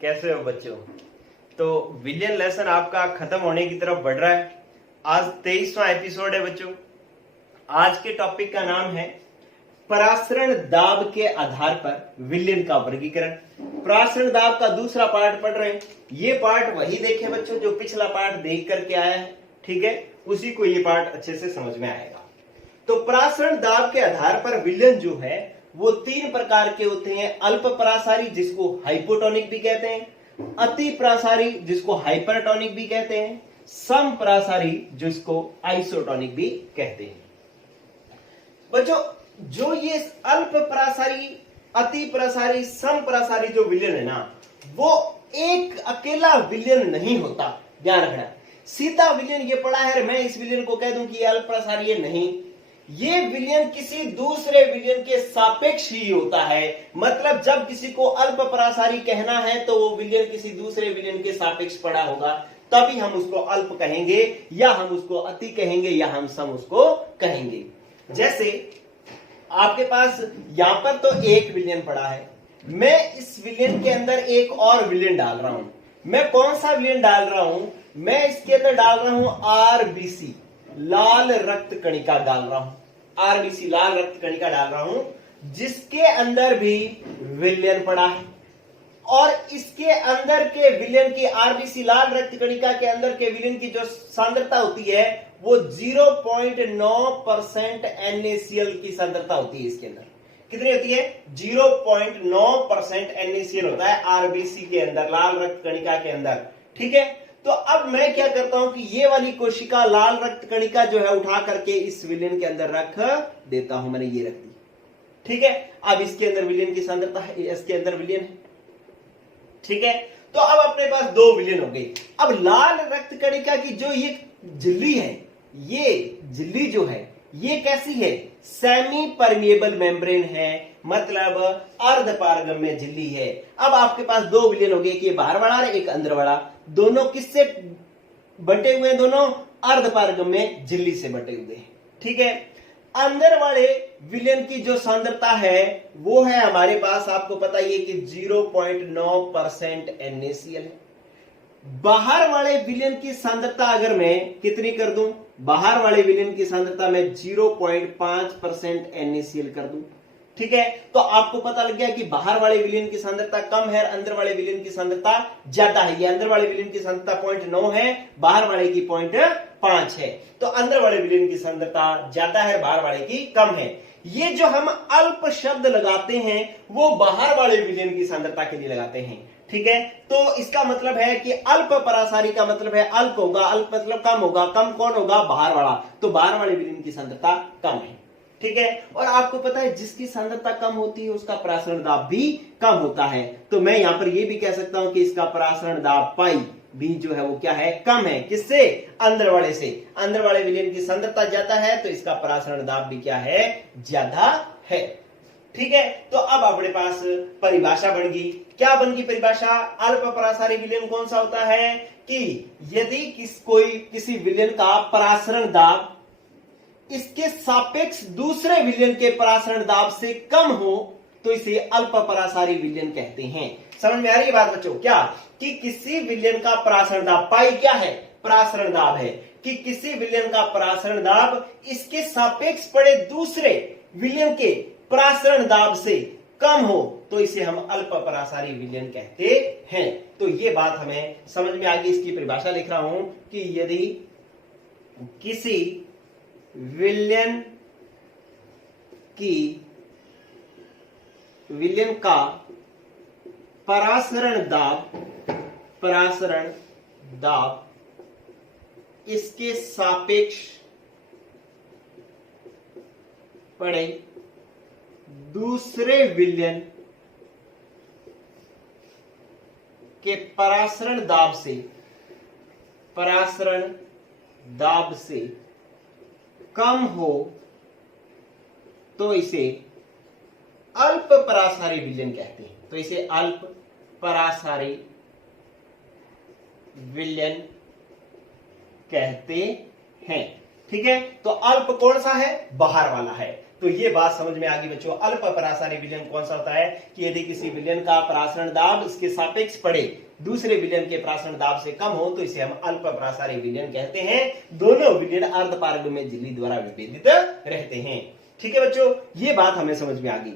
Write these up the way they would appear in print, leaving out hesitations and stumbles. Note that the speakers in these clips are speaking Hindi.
कैसे हो बच्चों। तो विलियन लेसन आपका खत्म होने की तरफ बढ़ रहा है। आज 23वां एपिसोड है बच्चों। आज के टॉपिक का नाम है परासरण दाब के आधार पर विलियन का वर्गीकरण। परासरण दाब का दूसरा पार्ट पढ़ रहे हैं। ये पार्ट वही देखे बच्चों जो पिछला पार्ट देख करके आया है, ठीक है, उसी को ये पार्ट अच्छे से समझ में आएगा। तो परासरण दाब के आधार पर विलियन जो है वो तीन प्रकार के होते हैं। अल्प परासारी जिसको हाइपोटोनिक भी कहते हैं, अति परासारी जिसको हाइपरटोनिक भी कहते हैं, सम परासारी जिसको आइसोटोनिक भी कहते हैं। बच्चों जो ये अल्प परासारी, अति परासारी, सम परासारी जो विलियन है ना, वो एक अकेला विलियन नहीं होता, ध्यान रखना। सीधा विलियन ये पड़ा है, मैं इस विलियन को कह दूं कि ये अल्प परासारी है, नहीं, ये विलियन किसी दूसरे विलियन के सापेक्ष ही होता है। मतलब जब किसी को अल्प परासारी कहना है तो वो विलियन किसी दूसरे विलियन के सापेक्ष पड़ा होगा, तभी हम उसको अल्प कहेंगे, या हम उसको अति कहेंगे, या हम सम उसको कहेंगे। जैसे आपके पास यहां पर तो एक विलियन पड़ा है, मैं इस विलियन के अंदर एक और विलियन डाल रहा हूं। मैं कौन सा विलियन डाल रहा हूं? मैं इसके अंदर डाल रहा हूं आरबीसी, लाल रक्त कणिका डाल रहा हूं। आरबीसी लाल रक्त कणिका डाल रहा हूं, जिसके अंदर भी विलियन पड़ा है। और इसके अंदर के विलियन की, आरबीसी लाल रक्त कणिका के अंदर के विलियन की जो सांद्रता होती है वो 0.9% NaCl की सांद्रता होती है। इसके अंदर कितनी होती है? 0.9% NaCl होता है आरबीसी के अंदर, लाल रक्त कणिका के अंदर, ठीक है। तो अब मैं क्या करता हूं कि ये वाली कोशिका, लाल रक्त कणिका जो है, उठा करके इस विलियन के अंदर रख देता हूं। मैंने ये रख दी, ठीक है। अब इसके अंदर विलियन की सांद्रता है, इसके अंदर विलियन है, ठीक है। तो अब अपने पास दो विलियन हो गए। अब लाल रक्त कणिका की जो ये झिल्ली है, ये झिल्ली जो है ये कैसी है? सेमी परमिएबल मेम्ब्रेन है, मतलब अर्धपारगम्य झिल्ली है। अब आपके पास दो विलियन हो गए, एक ये बाहर वाला और एक अंदर वाला। दोनों किससे बटे हुए हैं? दोनों अर्धपारगम्य झिल्ली से बटे हुए हैं, ठीक है। अंदर वाले विलियन की जो सांद्रता है वो है हमारे पास, आपको पता ही है कि 0.9% NaCl है। बाहर वाले विलियन की सांद्रता अगर मैं कितनी कर दूं? बाहर वाले विलियन की सांद्रता में 0.5% NaCl कर दूं, ठीक है। तो आपको पता लग गया कि बाहर वाले विलियन की सांद्रता कम है, अंदर वाले विलियन की सांद्रता ज्यादा है। ये अंदर वाले विलियन की सांद्रता 0.9 है, बाहर वाले की 0.5 है। तो अंदर वाले विलियन की सांद्रता ज्यादा है, बाहर वाले की कम है। ये जो हम अल्प शब्द लगाते हैं वो बाहर वाले विलियन की सांद्रता के लिए लगाते हैं, ठीक है। तो इसका मतलब है कि अल्प परासारी का मतलब है अल्प होगा, अल्प मतलब कम होगा। कम कौन होगा? बाहर वाला। तो बाहर वाले विलियन की सांद्रता कम है, ठीक है। और आपको पता है जिसकी सांद्रता कम होती है उसका परासरण दाब भी कम होता है। तो मैं यहां पर यह भी कह सकता हूं कि इसका परासरण दाब पाई भी जो है वो क्या है? कम है। किससे? अंदर वाले से। अंदर वाले विलियन की सांद्रता ज्यादा है तो इसका परासरण दाब भी क्या है? ज्यादा है, ठीक है। तो अब अपने पास परिभाषा बन गई। क्या बन गई परिभाषा? अल्प परासारी विलियन कौन सा होता है? कि यदि किसी विलियन का परासरण दाब इसके सापेक्ष दूसरे विलियन के परासरण दाब से कम हो तो इसे अल्प परासारी विलियन कहते हैं। समझ में आ रही है बात बच्चों? क्या कि किसी विलियन का परासरण दाब, पाई क्या है? परासरण दाब है, कि किसी विलियन का परासरण दाब इसके सापेक्ष पड़े दूसरे विलियन के परासरण दाब से कम हो तो इसे हम अल्प परासारी विलियन कहते हैं। तो ये बात हमें समझ में आ गई। इसकी परिभाषा लिख रहा हूं कि यदि किसी विलियन का परासरण दाब इसके सापेक्ष पड़े दूसरे विलियन के परासरण दाब से कम हो तो इसे अल्प परासारी विलियन कहते हैं। तो इसे अल्प परासारी विलियन कहते हैं, ठीक है। तो अल्प कौन सा है? बाहर वाला है। तो ये बात समझ में आ गई बच्चों। अल्प परासारी विलयन कौन सा होता है कि यदि किसी विलयन का परासरण दाब इसके सापेक्ष पड़े दूसरे विलयन के परासरण दाब से कम हो तो इसे हम अल्प परासारी विलयन कहते हैं। दोनों विलयन अर्धपारगम्य झिल्ली द्वारा विभेदित रहते हैं। ठीक है बच्चों, ये बात हमें समझ में आ गई।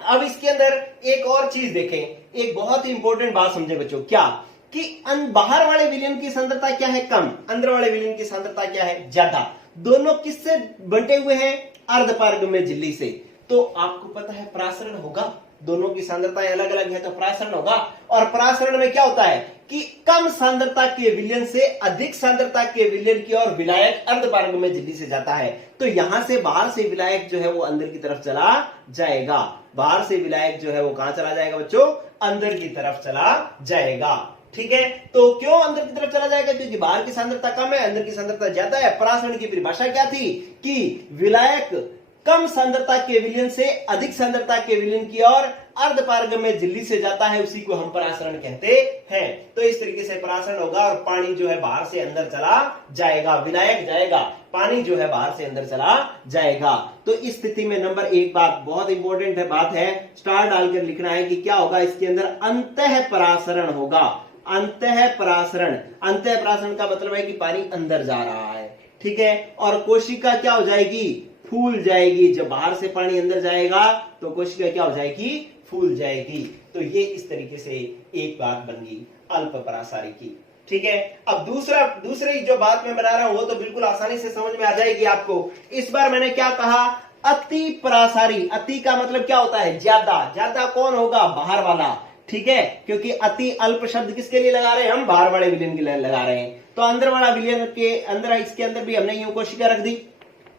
अब इसके अंदर एक और चीज देखें, एक बहुत ही इंपॉर्टेंट बात समझे बच्चों, क्या कि बाहर वाले विलयन की सांद्रता क्या है, कम, अंदर वाले विलयन की सांद्रता क्या है, ज्यादा। दोनों किससे बंटे हुए हैं, अर्धपारगम्य झिल्ली से। तो आपको पता है परासरण होगा, दोनों की सांद्रताएं अलग अलग है तो परासरण होगा। और परासरण में क्या होता है कि कम सांद्रता के विलयन से अधिक सांद्रता के विलयन की ओर विलायक अर्धपारगम्य झिल्ली से जाता है। तो यहां से बाहर से विलायक जो है वो अंदर की तरफ चला जाएगा। बाहर से विलायक जो है वो कहां चला जाएगा बच्चों, अंदर की तरफ चला जाएगा। ठीक है, तो क्यों अंदर की तरफ चला जाएगा, क्योंकि बाहर की सांद्रता कम है, अंदर की सांद्रता ज्यादा है। परासरण की परिभाषा क्या थी कि विलायक कम सांद्रता के विलयन से अधिक सांद्रता के विलयन की ओर अर्धपारगम्य झिल्ली से जाता है, उसी को हम परासरण कहते हैं। तो इस तरीके से परासरण होगा और पानी जो है बाहर से अंदर चला जाएगा, विलायक जाएगा, पानी जो है बाहर से अंदर चला जाएगा। तो इस स्थिति में नंबर एक बात बहुत इंपॉर्टेंट है, बात है, स्टार डालकर लिखना है कि क्या होगा, इसके अंदर अंतः परासरण होगा। अंतः परासरण, अंतः परासरण का मतलब है कि पानी अंदर जा रहा है। ठीक है, और कोशिका क्या हो जाएगी, फूल जाएगी। जब बाहर से पानी अंदर जाएगा तो कोशिका क्या हो जाएगी, फूल जाएगी। तो ये इस तरीके से एक बात बन गई अल्प परासारी की। ठीक है, अब दूसरी जो बात मैं बना रहा हूं वो तो बिल्कुल आसानी से समझ में आ जाएगी आपको। इस बार मैंने क्या कहा, अति परासारी। अति का मतलब क्या होता है, ज्यादा। ज्यादा कौन होगा, बाहर वाला। ठीक है, क्योंकि अति अल्प शब्द किसके लिए लगा रहे हैं, हम बाहर वाले विलयन के लिए लगा रहे हैं। तो अंदर वाला विलयन के अंदर, इसके अंदर भी हमने यूं कोशिका रख दी,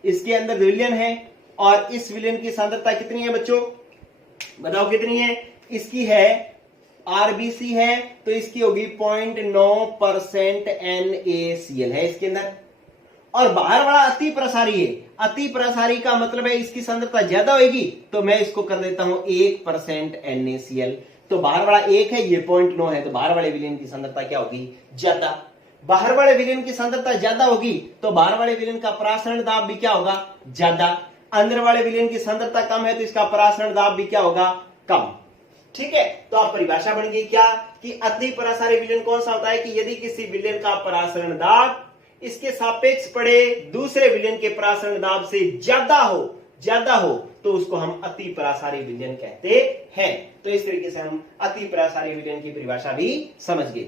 इसके अंदर विलयन है और इस विलयन की सांद्रता कितनी है बच्चों, बताओ कितनी है, इसकी है आरबीसी है तो इसकी होगी 0.9% NaCl है इसके अंदर। और बाहर वाला अति प्रसारी है, अति प्रसारी का मतलब है इसकी सांद्रता ज्यादा होगी, तो मैं इसको कर देता हूं 1% NaCl। तो बाहर वाला 1 है, ये 0.9 है, तो बाहर वाले विलयन की सांद्रता क्या होगी, ज्यादा। बाहर वाले विलयन की सांद्रता ज्यादा होगी तो बाहर वाले विलयन का परासरण दाब भी क्या होगा, ज्यादा। अंदर वाले विलयन की सांद्रता कम है तो इसका परासरण दाब भी क्या होगा, कम। ठीक है, तो आप परिभाषा बन गई क्या कि अति परासारी विलयन कौन सा होता है कि यदि किसी विलयन का परासरण दाब इसके सापेक्ष पड़े दूसरे विलयन के परासरण दाब से ज्यादा हो तो उसको हम अति परासारी विलयन कहते हैं। तो इस तरीके से हम अति परासारी विलयन की परिभाषा भी समझ गए।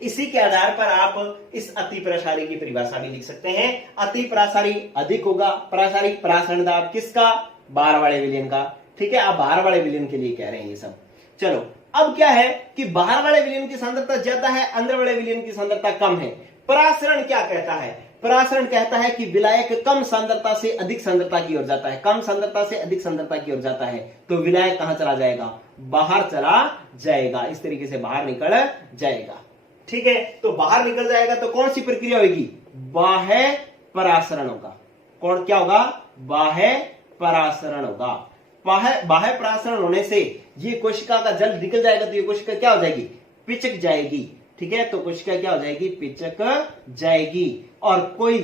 इसी के आधार पर आप इस अति परासारी की परिभाषा भी लिख सकते हैं। अति परासारी अधिक होगा परासारी परासरण दाब किसका, बाहर वाले विलयन का। ठीक है, आप बाहर वाले विलयन के लिए कह रहे हैं ये सब। चलो, अब क्या है कि बाहर वाले विलयन की सांद्रता ज्यादा है, अंदर वाले विलयन की सांद्रता कम है। परासरण क्या कहता है, परासरण कहता है कि विलायक कम सांद्रता से अधिक सांद्रता की ओर जाता है, कम सांद्रता से अधिक सांद्रता की ओर जाता है तो विलायक कहां चला जाएगा, बाहर चला जाएगा। इस तरीके से बाहर निकल जाएगा। ठीक है, तो बाहर निकल जाएगा तो कौन सी प्रक्रिया होगी, बाह्य परासरण होगा। कौन क्या होगा, बाह्य परासरण होगा। बाह्य परासरण होने से ये कोशिका का जल निकल जाएगा तो ये कोशिका क्या हो जाएगी, पिचक जाएगी। ठीक है, तो कोशिका क्या हो जाएगी, पिचक जाएगी। और कोई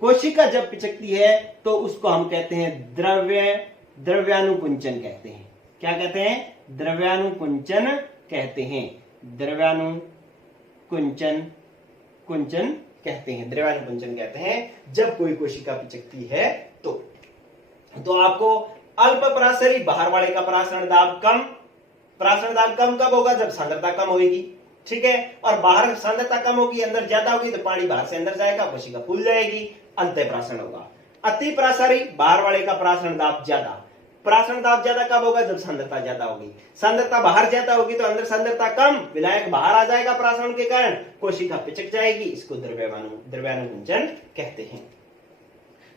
कोशिका जब पिचकती है तो उसको हम कहते हैं द्रव्यानुकुंचन कहते हैं। क्या कहते हैं, द्रव्यानुकुंचन कहते हैं। द्रव्यानुकुंचन कहते हैं, द्रव्यानुकुंचन कहते हैं जब कोई कोशिका पिचकती है तो आपको अल्प परासरी बाहर वाले का परासरण दाब कम कब होगा, जब सांद्रता कम होगी। ठीक है, और बाहर सांद्रता कम होगी, अंदर ज्यादा होगी तो पानी बाहर से अंदर जाएगा, कोशिका फूल जाएगी, अंतः परासरण होगा। अति परासरी बाहर वाले का परासरण दाब ज्यादा। परासरण दाब ज्यादा कब होगा, जब सांद्रता ज्यादा होगी। सांद्रता बाहर ज्यादा होगी तो अंदर सांद्रता कम, विलायक बाहर आ जाएगा परासरण के कारण, कोशिका पिचक जाएगी, इसको द्रव्यानुकुंचन कहते हैं।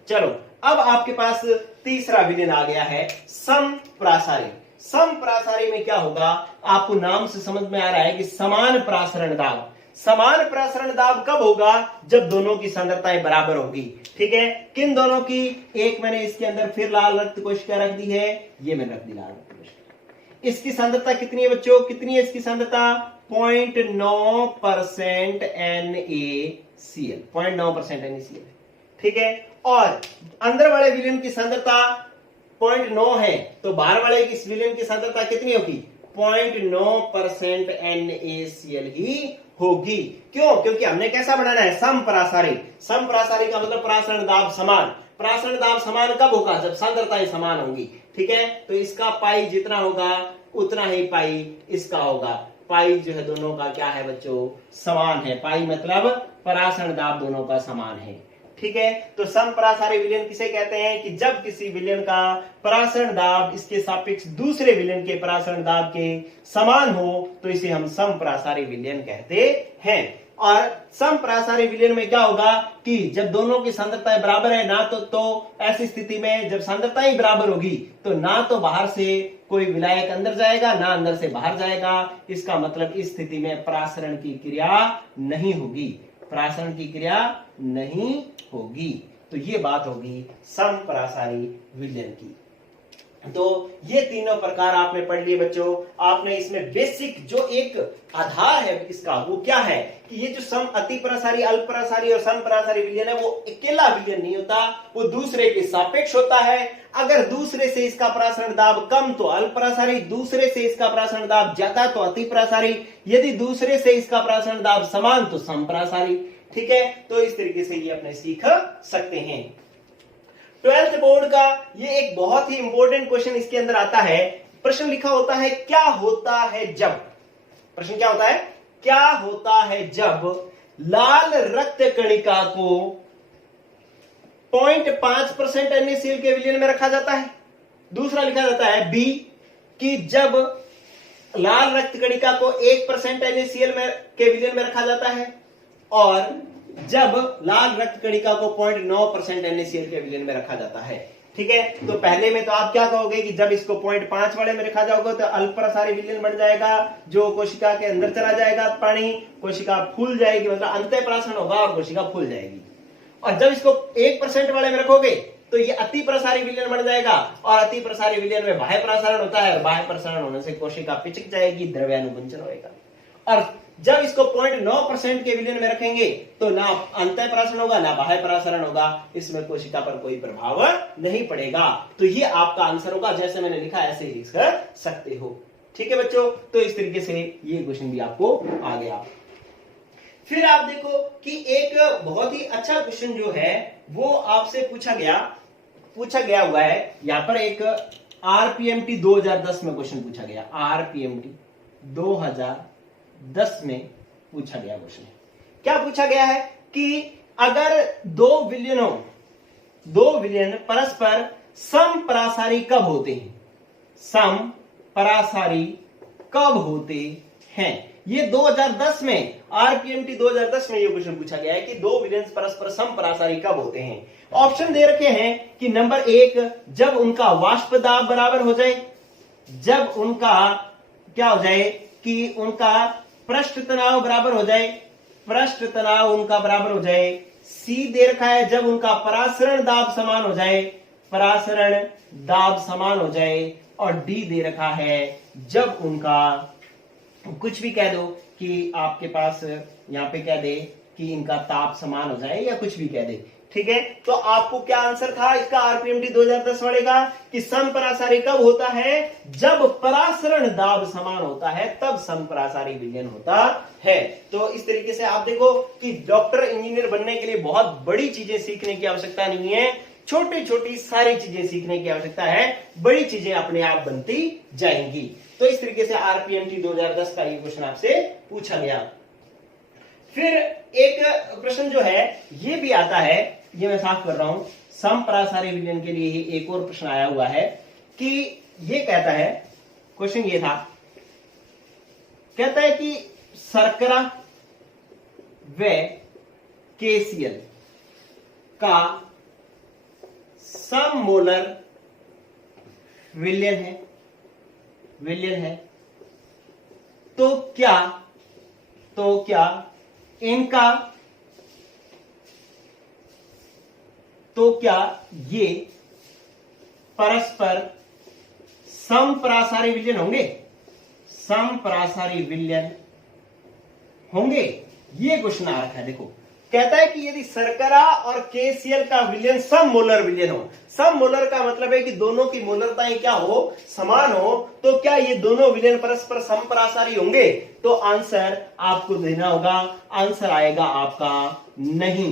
चलो, अब आपके पास तीसरा विलयन आ गया है समप्रासारी। समप्रासारी में क्या होगा, आपको नाम से समझ में आ रहा है कि समान परासरण दाब। समान परासरण दाब कब होगा, जब दोनों की सांद्रताएं बराबर होगी। ठीक है, किन दोनों की, एक मैंने इसके अंदर फिर लाल रक्त कोशिका रख दी है, ये मैंने रख दी लाल रक्त कोशिका। इसकी सांद्रता कितनी है बच्चों, कितनी है इसकी सांद्रता, 0.9% NaCl, 0.9% NaCl। ठीक है, और अंदर वाले विलयन की सांद्रता 0.9 है, तो बाहर वाले की विलयन की सांद्रता कितनी होगी? 0.9% NaCl ही होगी। क्यों? क्योंकि हमने कैसा बनाना है? समपरासारी। समपरासारी का मतलब परासरण दाब समान। परासरण दाब समान कब होगा? जब सांद्रताएं समान होंगी। ठीक है, तो इसका पाई जितना होगा उतना ही पाई इसका होगा। पाई जो है दोनों का क्या है बच्चों? समान है। पाई मतलब परासरण दाब दोनों का समान है। ठीक है, तो समपरासारी विलयन किसे कहते हैं? कि जब किसी विलयन का परासरण दाब इसके सापेक्ष दूसरे विलयन के परासरण दाब के समान हो तो इसे हम समपरासारी विलयन कहते हैं। और समपरासारी विलयन में क्या होगा कि जब दोनों की सांद्रताएं बराबर है ना, तो ऐसी स्थिति में जब सांद्रताएं बराबर होगी तो ना तो बाहर से कोई विलायक अंदर जाएगा ना अंदर से बाहर जाएगा। इसका मतलब इस स्थिति में परासरण की क्रिया नहीं होगी। परासरण की क्रिया नहीं होगी। तो ये बात होगी समपरासारी विलयन की। तो ये तीनों प्रकार आपने पढ़ लिए बच्चों। आपने इसमें बेसिक जो एक आधार है इसका वो क्या है कि ये जो सम अतिपरासारी, अल्पपरासारी और समपरासारी विलयन है वो अकेला विलयन नहीं होता, वो दूसरे के सापेक्ष होता है। अगर दूसरे से इसका परासरण दाब कम तो अल्पपरासारी, दूसरे से इसका परासरण दाब ज्यादा तो अतिपरासारी, यदि दूसरे से इसका परासरण दाब समान तो समपरासारी। ठीक है, तो इस तरीके से ये अपने सीख सकते हैं। 12th बोर्ड का ये एक बहुत ही इंपॉर्टेंट क्वेश्चन इसके अंदर आता है। प्रश्न लिखा होता है क्या होता है जब, प्रश्न क्या होता है? क्या होता है जब लाल रक्त कणिका को 0.5% NaCl के विलयन में रखा जाता है। दूसरा लिखा जाता है बी कि जब लाल रक्त कणिका को 1% NaCl के विलयन में रखा जाता है, और जब लाल रक्त कणिका को 0.9% NaCl के विलयन में रखा जाता है। ठीक है, तो पहले में तो आप क्या कहोगे कि जब इसको 0.5 वाले में रखा जाओगे तो अल्पपरासारी विलयन बन जाएगा, जो कोशिका के अंदर चला जाएगा पानी, कोशिका फूल जाएगी, मतलब अंतःपरासरण होगा और कोशिका फूल जाएगी। और जब इसको 1% वाले में रखोगे तो ये अतिप्रसारी विलयन बन जाएगा, और अतिप्रसारी विलयन में बाह्य प्रसारण होता है, और बाह्य प्रसारण होने से कोशिका पिचक जाएगी, द्रव्यानुबंचन होगा। और जब इसको 0.9% के विलयन में रखेंगे तो ना अंतःपरासरण होगा ना बाह्य प्रसारण होगा, इसमें कोशिका पर कोई प्रभाव नहीं पड़ेगा। तो ये आपका आंसर होगा, जैसे मैंने लिखा ऐसे ही लिख सकते हो। ठीक है बच्चों, तो इस तरीके से ये क्वेश्चन भी आपको आ गया। फिर आप देखो कि एक बहुत ही अच्छा क्वेश्चन जो है वो आपसे पूछा गया हुआ है। यहां पर एक आरपीएमटी 2010 में क्वेश्चन पूछा गया। आरपीएमटी 2010 में पूछा गया क्वेश्चन। क्या पूछा गया है कि अगर दो विलयन परस्पर समपरासारी कब होते हैं? समपरासारी कब होते हैं? ये 2010 में आरपीएमटी 2010 में ये क्वेश्चन पूछा गया है कि दो विलयन परस्पर समपरासारी कब होते हैं। ऑप्शन दे रखे हैं कि नंबर 1 जब उनका वाष्प दाब बराबर हो जाए, जब उनका क्या हो जाए कि उनका पृष्ठ तनाव बराबर हो जाए, पृष्ठ तनाव उनका बराबर हो जाए। सी दे रखा है जब उनका परासरण दाब समान हो जाए, परासरण दाब समान हो जाए। और डी दे रखा है जब उनका कुछ भी कह दो कि आपके पास यहां पे कह दे कि इनका ताप समान हो जाए या कुछ भी कह दे। ठीक है, तो आपको क्या आंसर था इसका आरपीएमटी 2010 वाले का कि समपरासारी कब होता है? जब परासरण दाब समान होता है तब समपरासारी विलयन होता है। तो इस तरीके से आप देखो कि डॉक्टर इंजीनियर बनने के लिए बहुत बड़ी चीजें सीखने की आवश्यकता नहीं है, छोटी छोटी सारी चीजें सीखने की आवश्यकता है, बड़ी चीजें अपने आप बनती जाएंगी। तो इस तरीके से आरपीएमटी 2010 का ये क्वेश्चन आपसे पूछा गया। फिर एक प्रश्न जो है ये भी आता है, ये मैं साफ कर रहा हूं, समपरासारी विलयन के लिए ही एक और प्रश्न आया हुआ है कि ये कहता है, क्वेश्चन ये था, कहता है कि शर्करा व केसीएल का सममोलर विलयन है, तो क्या ये परस्पर समपरासारी विलयन होंगे? समपरासारी विलयन होंगे, ये क्वेश्चन आ रखा है। देखो कहता है कि यदि शर्करा और KCl का विलयन सम मोलर विलयन हो, सम मोलर का मतलब है कि दोनों की मोलरताएं क्या हो, समान हो, तो क्या ये दोनों विलयन परस्पर समपरासारी होंगे? तो आंसर आपको देना होगा, आंसर आएगा आपका नहीं।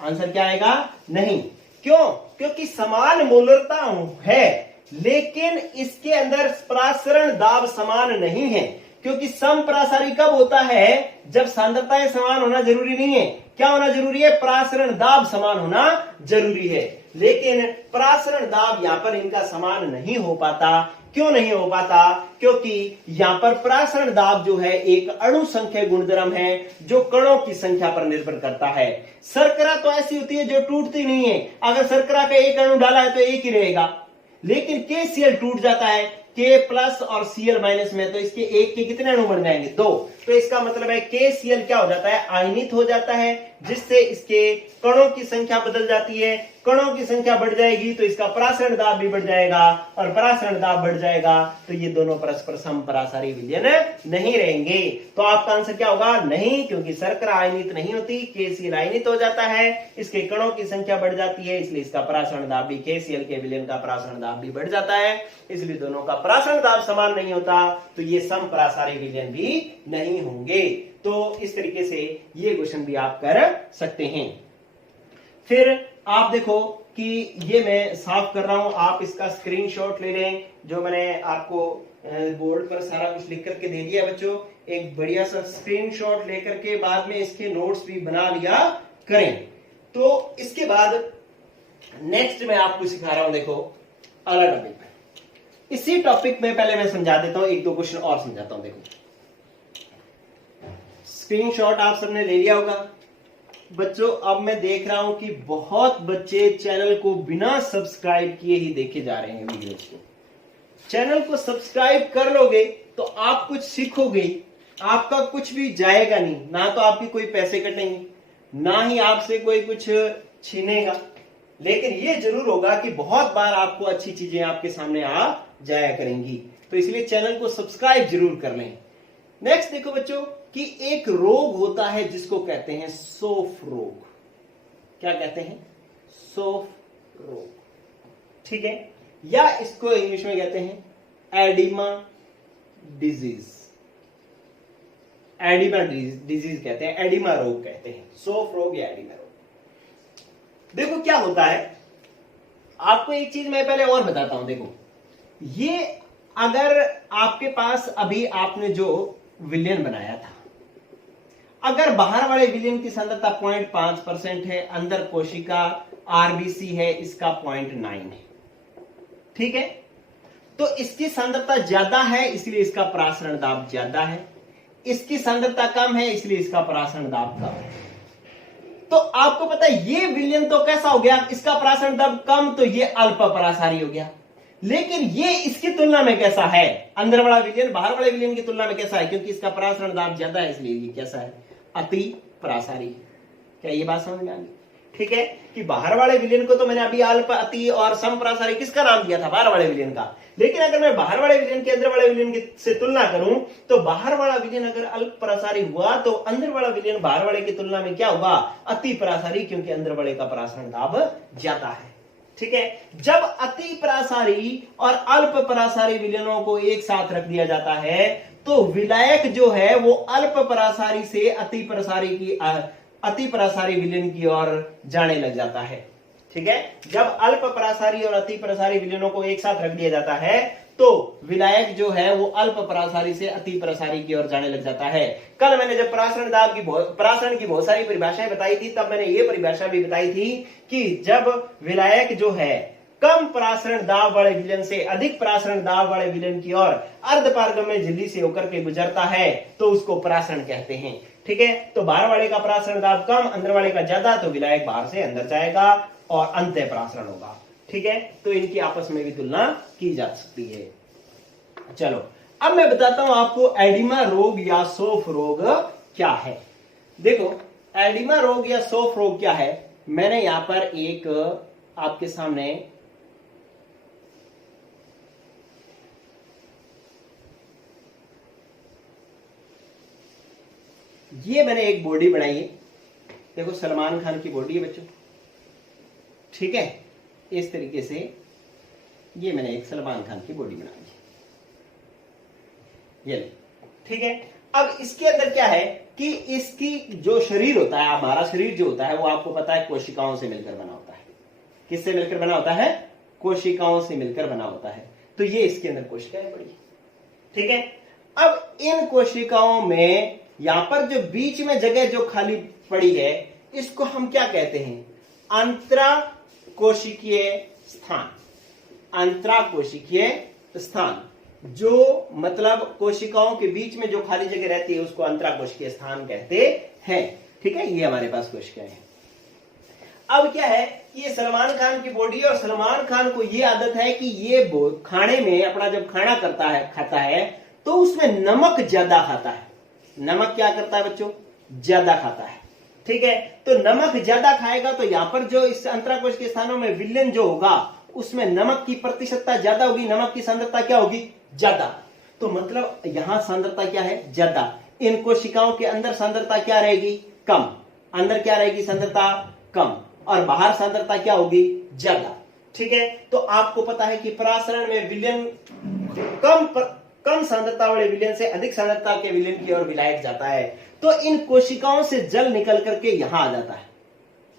आंसर क्या आएगा? नहीं। क्यों? क्योंकि समान मोलरता है लेकिन इसके अंदर परासरण दाब समान नहीं है, क्योंकि समपरासारी कब होता है? जब सांद्रताएं समान होना जरूरी नहीं है। क्या होना जरूरी है? परासरण दाब समान होना जरूरी है। लेकिन परासरण दाब यहां पर इनका समान नहीं हो पाता। क्यों नहीं हो पाता? क्योंकि यहां पर परासरण दाब जो है एक अणु संख्या गुणधर्म है जो कणों की संख्या पर निर्भर करता है। शर्करा तो ऐसी होती है जो टूटती नहीं है, अगर शर्करा का एक अणु डाला है तो एक ही रहेगा, लेकिन KCl टूट जाता है K प्लस और Cl माइनस में, तो इसके एक के कितने अणु बन जाएंगे? 2। तो इसका मतलब है KCl क्या हो जाता है? आयनित हो जाता है, जिससे इसके कणों की संख्या बदल जाती है। कणों की संख्या बढ़ जाएगी तो इसका परासरण दाब भी बढ़ जाएगा, और परासरण दाब बढ़ जाएगा तो ये दोनों परस्पर समपरासारी विलयन नहीं रहेंगे। तो आपका आंसर क्या होगा? नहीं, क्योंकि शर्करा आयनित नहीं होती, KCl आयनित हो जाता है, इसके कणों की संख्या बढ़ जाती है, इसलिए इसका परासरण दाब भी, KCl के विलयन का परासरण दाब भी बढ़ जाता है, इसलिए दोनों का परासरण दाब समान नहीं होता, तो ये समपरासारी विलयन भी नहीं होंगे। तो इस तरीके से ये क्वेश्चन भी आप कर सकते हैं। फिर आप देखो कि ये मैं साफ कर रहा हूं, आप इसका स्क्रीनशॉट ले लें, जो मैंने आपको बोर्ड पर सारा कुछ लिख करके दे दिया बच्चों। एक बढ़िया सा स्क्रीनशॉट लेकर के बाद में इसके नोट्स भी बना लिया करें। तो इसके बाद नेक्स्ट मैं आपको सिखा रहा हूं, देखो अगला टॉपिक। इसी टॉपिक में पहले मैं समझा देता हूं, एक दो क्वेश्चन और समझाता हूं। देखो स्क्रीनशॉट आप सबने ले लिया होगा बच्चों। अब मैं देख रहा हूं कि बहुत बच्चे चैनल को बिना सब्सक्राइब किए ही देखे जा रहे हैं वीडियोस को। चैनल को सब्सक्राइब कर लोगे तो आप कुछ सीखोगे, आपका कुछ भी जाएगा नहीं, ना तो आपके कोई पैसे कटेंगे, ना ही आपसे कोई कुछ छीनेगा, लेकिन ये जरूर होगा कि बहुत बार आपको अच्छी चीजें आपके सामने आ जाया करेंगी। तो इसलिए चैनल को सब्सक्राइब जरूर कर लें। नेक्स्ट देखो बच्चों कि एक रोग होता है जिसको कहते हैं सोफ रोग। क्या कहते हैं? सोफ रोग, ठीक है, या इसको इंग्लिश में कहते हैं एडिमा डिजीज। एडिमा डिजीज कहते हैं, एडिमा रोग कहते हैं, सोफ रोग या एडिमा रोग। देखो क्या होता है, आपको एक चीज मैं पहले और बताता हूं। देखो ये अगर आपके पास अभी आपने जो विलयन बनाया था, अगर बाहर वाले विलयन की सांद्रता 0.5% है, अंदर कोशिका RBC है, इसका 0.9 है, ठीक है, तो इसकी सांद्रता ज्यादा है इसलिए इसका परासरण दाब ज्यादा है, इसकी सांद्रता कम है इसलिए इसका परासरण दाब कम है। तो आपको पता है ये विलयन तो कैसा हो गया, इसका परासरण दाब कम, तो ये अल्प परासारी हो गया। लेकिन ये इसकी तुलना में कैसा है? अंदर वाला विलयन बाहर वाले विलयन की तुलना में कैसा है? क्योंकि इसका परासरण दाब ज्यादा है इसलिए ये कैसा है? अति परासारी। क्या ये बात समझ में आ गई? ठीक है, कि बाहर वाले विलयन को तो मैंने अभी अल्प, अति और समपरासारी किसका नाम दिया था? बाहर वाले विलयन का। लेकिन अगर मैं बाहर वाले विलयन के अंदर वाले विलयन से तुलना करूं तो बाहर वाला विलयन अगर अल्प परासारी हुआ तो अंदर वाला विलयन बाहर वाले की तुलना में क्या होगा? अति परासारी, क्योंकि अंदर वाले का परासरण दाब ज्यादा है। ठीक है, जब अति परासारी और अल्प परासारी विलयनों को एक साथ रख दिया जाता है तो विलायक जो है वो अल्प परासारी से अति परासारी विलयन की ओर जाने लग जाता है। ठीक है, जब अल्प परासारी और अति परासारी विलयनों को एक साथ रख दिया जाता है तो विलायक जो है वो अल्प परासारी से अति परासारी की ओर जाने लग जाता है। कल मैंने जब परासरण की बहुत सारी परिभाषाएं बताई थी तब मैंने ये परिभाषा भी बताई थी कि जब विलायक जो है कम परासरण दाब वाले विलयन से अधिक परासरण दाब वाले विलयन की ओर अर्धपारगम्य झिल्ली से होकर के गुजरता है तो उसको परासरण कहते हैं। ठीक है, तो बाहर वाले का परासरण दाब कम, अंदर वाले का ज्यादा, तो विलायक बाहर से अंदर जाएगा और अंतः परासरण होगा। ठीक है, तो इनकी आपस में भी तुलना की जा सकती है। चलो अब मैं बताता हूं आपको एडिमा रोग या सोफ रोग क्या है। देखो एडिमा रोग या सोफ रोग क्या है, मैंने यहां पर एक आपके सामने ये मैंने एक बॉडी बनाई है, देखो सलमान खान की बॉडी है बच्चों, ठीक है, इस तरीके से ये मैंने एक सलमान खान की बॉडी बना दी, ये ठीक है। अब इसके अंदर क्या है कि इसकी जो शरीर होता है, हमारा शरीर जो होता है वो आपको पता है कोशिकाओं से मिलकर बना होता है। किससे मिलकर बना होता है? कोशिकाओं से मिलकर बना होता है। तो ये इसके अंदर कोशिकाएं पड़ी, ठीक है। अब इन कोशिकाओं में यहां पर जो बीच में जगह जो खाली पड़ी है इसको हम क्या कहते हैं? अंतराकोशिकीय स्थान। अंतराकोशिकीय स्थान, जो मतलब कोशिकाओं के बीच में जो खाली जगह रहती है उसको अंतराकोशिकीय स्थान कहते हैं, ठीक है। ये हमारे पास कोशिकाएं हैं। अब क्या है, ये सलमान खान की बॉडी है और सलमान खान को ये आदत है कि ये खाने में अपना जब खाना खाता है तो उसमें नमक ज्यादा खाता है। नमक क्या करता है बच्चों? ज्यादा खाता है, ठीक है। तो नमक ज्यादा खाएगा तो यहां पर जो इस अंतराकोशिकीय स्थानों में विलयन जो होगा उसमें नमक की प्रतिशतता ज्यादा होगी, नमक की सांद्रता क्या होगी? ज्यादा। तो मतलब यहां सांद्रता क्या है? ज्यादा। इन कोशिकाओं के अंदर सांद्रता क्या रहेगी? कम। अंदर क्या रहेगी? सांद्रता कम, और बाहर सांद्रता क्या होगी? ज्यादा, ठीक है। तो आपको पता है कि परासरण में विलयन कम सांद्रता वाले विलयन से अधिक सांद्रता के विलयन की ओर विलायक जाता है। तो इन कोशिकाओं से जल निकल करके यहां आ जाता है।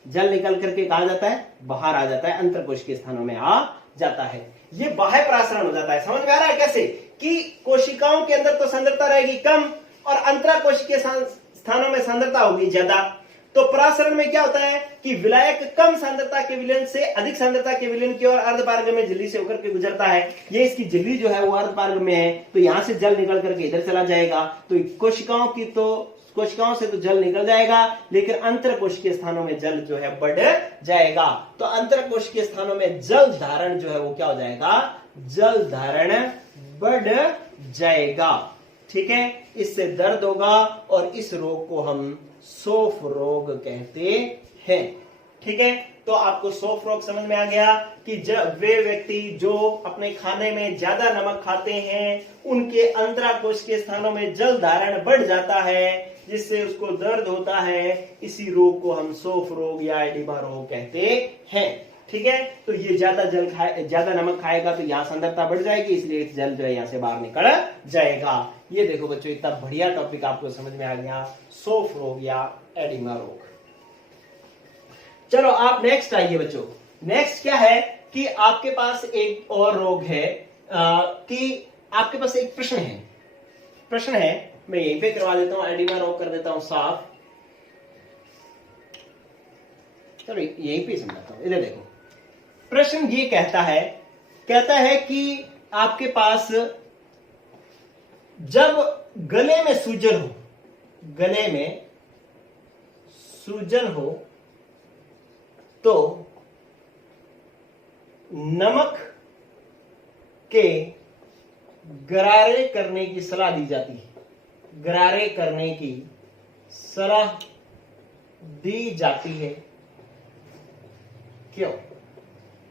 जल निकल करके कहा जाता है? बाहर आ जाता है, अंतरकोशिकीय स्थानों में आ जाता है। ये बाह्य परासरण हो जाता है। समझ में आ रहा है कैसे? कि कोशिकाओं के अंदर तो सांद्रता रहेगी कम और अंतराकोशिकीय स्थानों में सांद्रता होगी ज्यादा। तो परासरण में क्या होता है कि विलायक कम सांद्रता के विलयन से अधिक सांद्रता के विलयन की ओर अर्धपारगम्य झिल्ली से होकर के गुजरता है। ये इसकी झिल्ली जो है वो अर्धपारगम्य है, तो यहां से जल निकल करके इधर चला जाएगा। तो कोशिकाओं से तो जल निकल जाएगा, लेकिन अंतरकोशिकीय स्थानों में जल जो है बढ़ जाएगा। तो अंतरकोशिकीय स्थानों में जल धारण जो है वो क्या हो जाएगा? जल धारण बढ़ जाएगा, ठीक है। इससे दर्द होगा और इस रोग को हम सोफ रोग कहते हैं, ठीक है। तो आपको सोफ रोग समझ में आ गया कि जब वे व्यक्ति जो अपने खाने में ज्यादा नमक खाते हैं उनके अंतराकोशिकीय स्थानों में जल धारण बढ़ जाता है, जिससे उसको दर्द होता है। इसी रोग को हम सोफ रोग या एडिमा रोग कहते हैं, ठीक है। तो ये ज्यादा नमक खाएगा तो यहाँ सांद्रता बढ़ जाएगी, इसलिए जल जो है यहाँ से बाहर निकल जाएगा। ये देखो बच्चों, इतना बढ़िया टॉपिक आपको समझ में आ गया, सोफ रोग या एडिमा रोग। चलो आप नेक्स्ट आइए बच्चों। नेक्स्ट क्या है कि आपके पास एक और रोग है कि आपके पास एक प्रश्न है, मैं यहीं पे करवा देता हूं, एडिमा रोग कर देता हूं साफ। चलो यहीं पे समझाता हूं। इधर देखो, प्रश्न ये कहता है कि आपके पास जब गले में सूजन हो तो नमक के गरारे करने की सलाह दी जाती है। गरारे करने की सलाह दी जाती है, क्यों?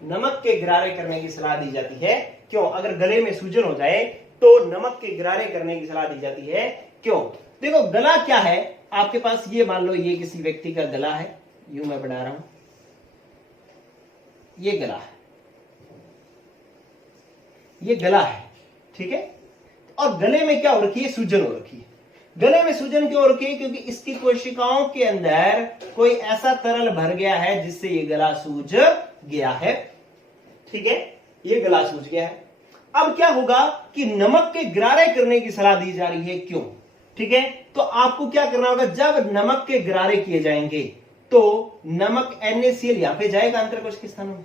नमक के गरारे करने की सलाह दी जाती है क्यों? अगर गले में सूजन हो जाए तो नमक के गरारे करने की सलाह दी जाती है, क्यों? देखो गला क्या है आपके पास, ये मान लो ये किसी व्यक्ति का गला है, यूं मैं बना रहा हूं, ये गला है, ये गला है, ठीक है। और गले में क्या हो रखी है? सूजन हो रखी है। गले में सूजन क्यों हो रखी है? क्योंकि इसकी कोशिकाओं के अंदर कोई ऐसा तरल भर गया है जिससे ये गला सूज गया है, ठीक है, ये गला सूज गया है। अब क्या होगा कि नमक के गरारे करने की सलाह दी जा रही है, क्यों? ठीक है, तो आपको क्या करना होगा, जब नमक के गरारे किए जाएंगे तो नमक NaCl यहां पे जाएगा अंतरकोशिकीय स्थानों में,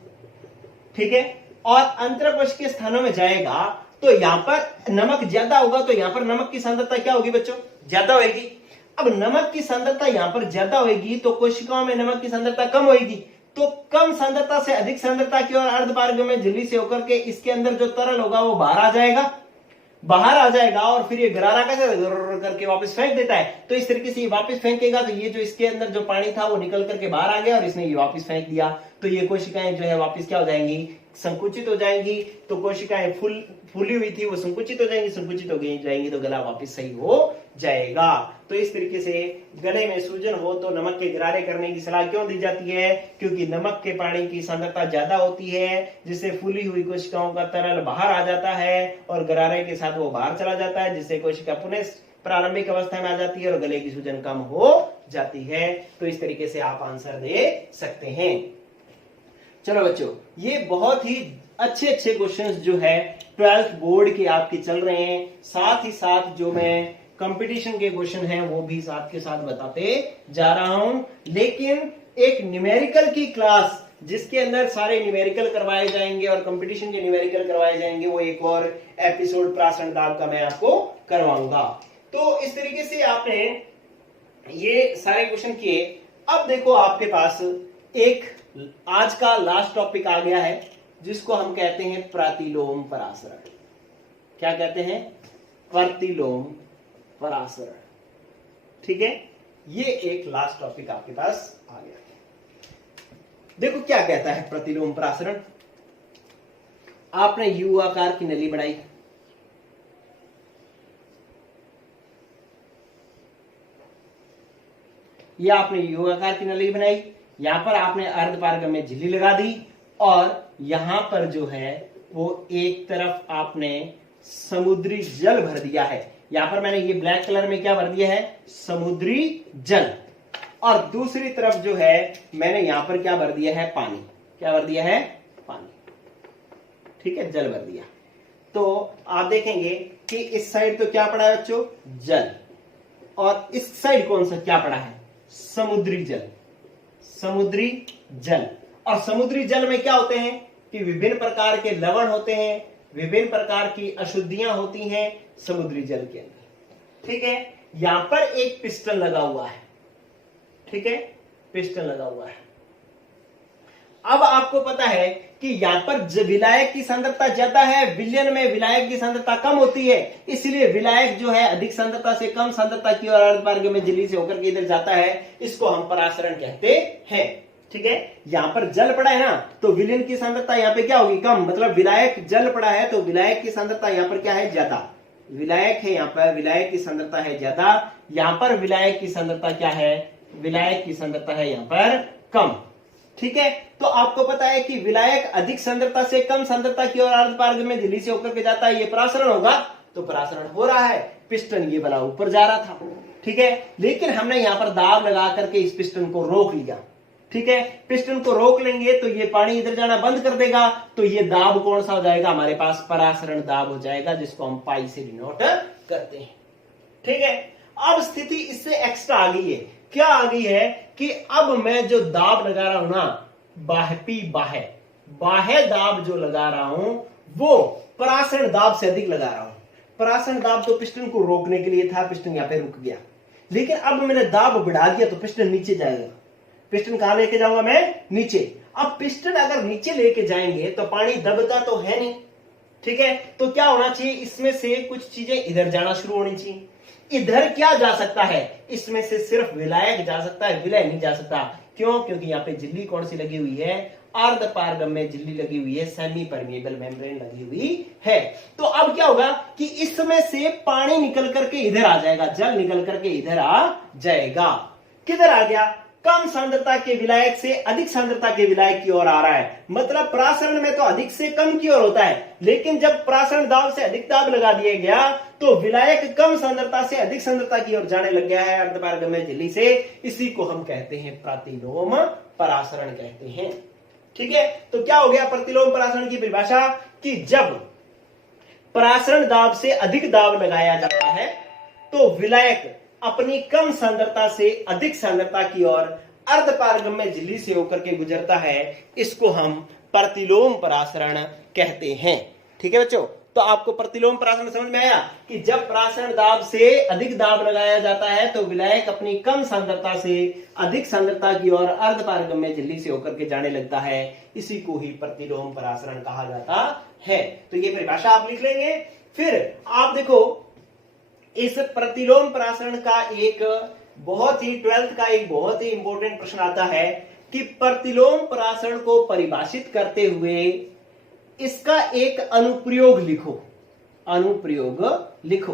ठीक है, और अंतरकोशिकीय स्थानों में जाएगा तो यहां पर नमक ज्यादा होगा, तो यहां पर नमक की सांद्रता क्या होगी बच्चों? ज्यादा होगी। अब नमक की सांद्रता यहां पर ज्यादा होगी तो कोशिकाओं में नमक की सांद्रता कम होगी, तो कम सांद्रता से अधिक सांद्रता की ओर अर्धपारगम्य झिल्ली से होकर के इसके अंदर जो तरल होगा वो बाहर आ जाएगा और फिर ये गरारा कैसे करके वापस फेंक देता है। तो इस तरीके से ये वापस फेंकेगा तो ये जो इसके अंदर जो पानी था वो निकल करके बाहर आ गया और इसने ये वापस फेंक दिया, तो ये कोशिकाएं जो है वापस क्या हो जाएंगी? संकुचित हो जाएंगी तो कोशिकाएं फूली हुई थी वो संकुचित हो जाएंगी, संकुचित हो जाएंगी तो गला वापस सही हो जाएगा। तो इस तरीके से गले में सूजन हो तो नमक के गरारे करने की सलाह क्यों दी जाती है? क्योंकि नमक के पानी की सांद्रता ज्यादा होती है, जिससे फूली हुई कोशिकाओं का तरल बाहर आ जाता है और गरारे के साथ वो बाहर चला जाता है, जिससे कोशिका पुनः प्रारंभिक अवस्था में आ जाती है और गले की सूजन कम हो जाती है। तो इस तरीके से आप आंसर दे सकते हैं। चलो बच्चों, ये बहुत ही अच्छे अच्छे क्वेश्चंस जो है 12th बोर्ड के आपके चल रहे हैं, साथ ही साथ जो मैं कंपटीशन के क्वेश्चन हैं वो भी साथ के साथ बताते जा रहा हूं। लेकिन एक न्यूमेरिकल की क्लास जिसके अंदर सारे न्यूमेरिकल करवाए जाएंगे और कंपटीशन के न्यूमेरिकल करवाए जाएंगे, वो एक और एपिसोड प्रासन दाब का मैं आपको करवाऊंगा। तो इस तरीके से आपने ये सारे क्वेश्चन किए। अब देखो आपके पास एक आज का लास्ट टॉपिक आ गया है जिसको हम कहते हैं प्रतिलोम परासरण। क्या कहते हैं? प्रतिलोम परासरण। ठीक है, ये एक लास्ट टॉपिक आपके पास आ गया। देखो क्या कहता है प्रतिलोम परासरण। आपने यू आकार की नली बनाई, ये आपने यू आकार की नली बनाई, यहां पर आपने अर्धपारगम्य झिल्ली लगा दी और यहां पर जो है वो एक तरफ आपने समुद्री जल भर दिया है। यहां पर मैंने ये ब्लैक कलर में क्या भर दिया है? समुद्री जल। और दूसरी तरफ जो है मैंने यहां पर क्या भर दिया है? पानी। क्या भर दिया है? पानी। ठीक है, जल भर दिया। तो आप देखेंगे कि इस साइड तो क्या पड़ा है बच्चों? जल। और इस साइड कौन सा क्या पड़ा है? समुद्री जल। समुद्री जल। और समुद्री जल में क्या होते हैं कि विभिन्न प्रकार के लवण होते हैं, विभिन्न प्रकार की अशुद्धियां होती हैं समुद्री जल के अंदर। ठीक है, यहां पर एक पिस्टन लगा हुआ है। ठीक है, पिस्टन लगा हुआ है। अब आपको पता है कि यहां पर विलायक की सांद्रता ज्यादा है, विलयन में विलायक की सांद्रता कम होती है, इसलिए विलायक जो है अधिक सांद्रता से कम सांद्रता की ओर अर्धपारगम्य झिल्ली से होकर के इधर जाता है। इसको हम परासरण कहते हैं। ठीक है, यहां पर जल पड़ा है ना, तो विलयन की सांद्रता यहां पे क्या होगी? कम। मतलब विलायक जल पड़ा है तो विलायक की सांद्रता यहां पर क्या है? ज्यादा। विलायक है यहां पर, विलायक की सांद्रता है ज्यादा। यहां पर विलायक की सांद्रता क्या है? विलायक की सांद्रता है यहां पर कम। ठीक है, तो आपको पता है कि विलायक अधिक सांद्रता से कम सांद्रता की ओर अर्धपारगम्य झिल्ली से होकर के जाता है, ये परासरण होगा। तो परासरण हो रहा है, पिस्टन ये वाला ऊपर जा रहा था। ठीक है, लेकिन हमने यहां पर दाब लगा करके इस पिस्टन को रोक लिया। ठीक है, पिस्टन को रोक लेंगे तो ये पानी इधर जाना बंद कर देगा, तो ये दाब कौन सा हो जाएगा? हमारे पास परासरण दाब हो जाएगा, जिसको हम पाई से डिनोट करते हैं। ठीक है, अब स्थिति इससे एक्स्ट्रा आ गई है। क्या आ गई है कि अब मैं जो दाब लगा रहा हूं ना, बाह्य दाब जो लगा रहा हूं वो परासरण दाब से अधिक लगा रहा हूं। परासरण दाब तो पिस्टन को रोकने के लिए था, पिस्टन यहां पे रुक गया। लेकिन अब मैंने दाब बढ़ा दिया तो पिस्टन नीचे जाएगा। पिस्टन कहां लेके जाऊंगा मैं? नीचे। अब पिस्टन अगर नीचे लेके जाएंगे तो पानी दबता तो है नहीं। ठीक है, तो क्या होना चाहिए? इसमें से कुछ चीजें इधर जाना शुरू होनी चाहिए। इधर क्या जा सकता है? इसमें से सिर्फ विलायक जा सकता है, विलय नहीं जा सकता। क्यों? क्योंकि यहाँ पे झिल्ली कौन सी लगी हुई है? अर्धपारगम्य झिल्ली लगी हुई है, सेमी परमिएबल मेम्ब्रेन लगी हुई है। तो अब क्या होगा कि इसमें से पानी निकल करके इधर आ जाएगा, जल निकल करके इधर आ जाएगा। किधर आ गया? कम सांद्रता के विलायक से अधिक सांद्रता के विलायक की ओर आ रहा है। मतलब परासरण में तो अधिक से कम की ओर होता है, लेकिन जब परासरण दाब से अधिक दाब लगा दिया गया तो विलायक कम सांद्रता से अधिक सांद्रता की ओर जाने लग गया है अर्धपारगम्य झिल्ली से। इसी को हम कहते हैं प्रतिलोम परासरण कहते हैं। ठीक है, तो क्या हो गया प्रतिलोम परासरण की परिभाषा? कि जब परासरण दाब से अधिक दाब लगाया जाता है तो विलायक अपनी कम सांद्रता से अधिक सांद्रता की ओर अर्धपारगम्य झिल्ली से होकर के गुजरता है। इसको हम प्रतिलोम परासरण कहते हैं। ठीक है बच्चों, तो आपको प्रतिलोम परासरण समझ में आया कि जब परासरण दाब से अधिक दाब लगाया जाता है तो विलायक अपनी कम सांद्रता से अधिक सांद्रता की ओर अर्धपारगम्य झिल्ली से होकर के जाने लगता है। इसी को ही प्रतिलोम परासरण कहा जाता है। तो ये परिभाषा आप लिख लेंगे। फिर आप देखो इस प्रतिलोम परासरण का एक बहुत ही 12th का एक बहुत ही इंपॉर्टेंट प्रश्न आता है कि प्रतिलोम परासरण को परिभाषित करते हुए इसका एक अनुप्रयोग लिखो, अनुप्रयोग लिखो।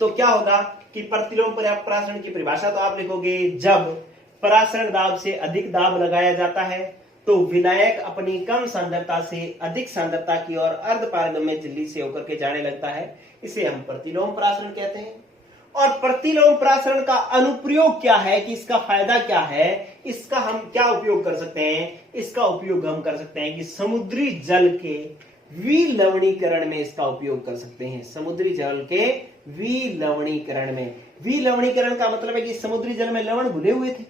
तो क्या होगा कि प्रतिलोम परासरण की परिभाषा तो आप लिखोगे, जब परासरण दाब से अधिक दाब लगाया जाता है तो विलायक अपनी कम सांद्रता से अधिक सांद्रता की ओर अर्धपारगम्य झिल्ली से होकर के जाने लगता है, इसे हम प्रतिलोम परासरण कहते हैं। और प्रतिलोम परासरण का अनुप्रयोग क्या है, कि इसका फायदा क्या है, इसका हम क्या उपयोग कर सकते हैं, इसका उपयोग हम कर सकते हैं कि समुद्री जल के विलवणीकरण में इसका उपयोग कर सकते हैं। समुद्री जल के विलवणीकरण में, विलवणीकरण का मतलब है कि समुद्री जल में लवण घुले हुए थे,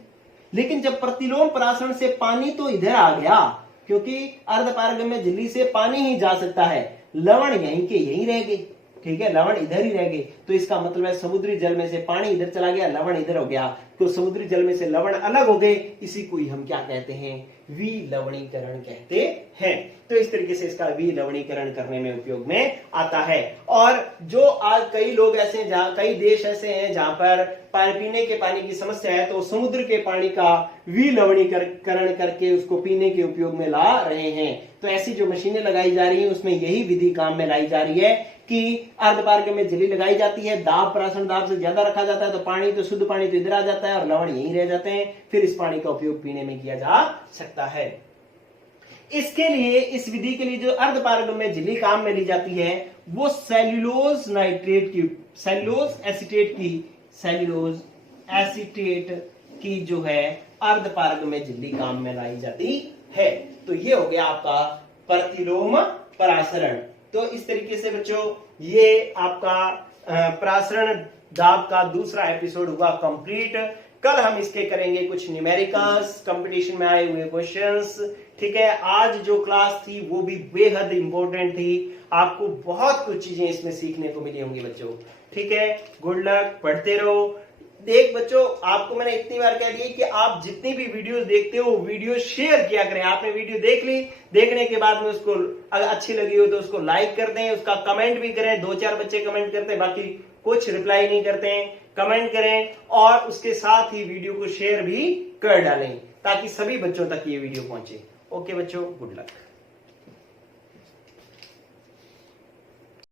लेकिन जब प्रतिलोम परासरण से पानी तो इधर आ गया, क्योंकि अर्धपारगम्य झिल्ली से पानी ही जा सकता है, लवण यहीं के यहीं रह गए, ठीक है, लवण इधर ही रह गए। तो इसका मतलब है समुद्री जल में से पानी इधर चला गया, लवण इधर हो गया, तो समुद्री जल में से लवण अलग हो गए, इसी को ही हम क्या कहते हैं, विलवणीकरण कहते हैं। तो इस तरीके से इसका विलवणीकरण करने में उपयोग में आता है। और जो आज कई लोग ऐसे, जहां कई देश ऐसे हैं जहां पर पीने के पानी की समस्या है, तो समुद्र के पानी का विलवणीकरण करके उसको पीने के उपयोग में ला रहे हैं। तो ऐसी जो मशीनें लगाई जा रही है उसमें यही विधि काम में लाई जा रही है कि अर्धपारगम्य झिल्ली लगाई जाती है, दाब परासरण दाब से ज्यादा रखा जाता है, तो पानी तो शुद्ध पानी तो इधर आ जाता है और लवण यहीं रह जाते हैं, फिर इस पानी का उपयोग पीने में किया जा सकता है। इसके लिए, इस विधि के लिए जो अर्धपारगम्य झिल्ली काम में ली जाती है वो सेल्यूलोज नाइट्रेट की, सेल्यूलोज एसीटेट की जो है अर्धपारगम्य झिल्ली काम में लाई जाती है। तो ये हो गया आपका प्रतिलोम परासरण। तो इस तरीके से बच्चों ये आपका परासरण दाब का दूसरा एपिसोड हुआ कंप्लीट। कल हम इसके करेंगे कुछ न्यूमेरिकल्स, कंपटीशन में आए हुए क्वेश्चंस, ठीक है। आज जो क्लास थी वो भी बेहद इंपॉर्टेंट थी, आपको बहुत कुछ चीजें इसमें सीखने को मिली होंगी बच्चों, ठीक है। गुड लक, पढ़ते रहो। देख बच्चों, आपको मैंने इतनी बार कह दिया कि आप जितनी भी वीडियोस देखते हो वीडियो शेयर किया करें। आपने वीडियो देख ली, देखने के बाद में उसको अगर अच्छी लगी हो तो उसको लाइक कर दें, उसका कमेंट भी करें। 2-4 बच्चे कमेंट करते हैं, बाकी कुछ रिप्लाई नहीं करते हैं। कमेंट करें और उसके साथ ही वीडियो को शेयर भी कर डालें ताकि सभी बच्चों तक ये वीडियो पहुंचे। ओके बच्चों, गुड लक।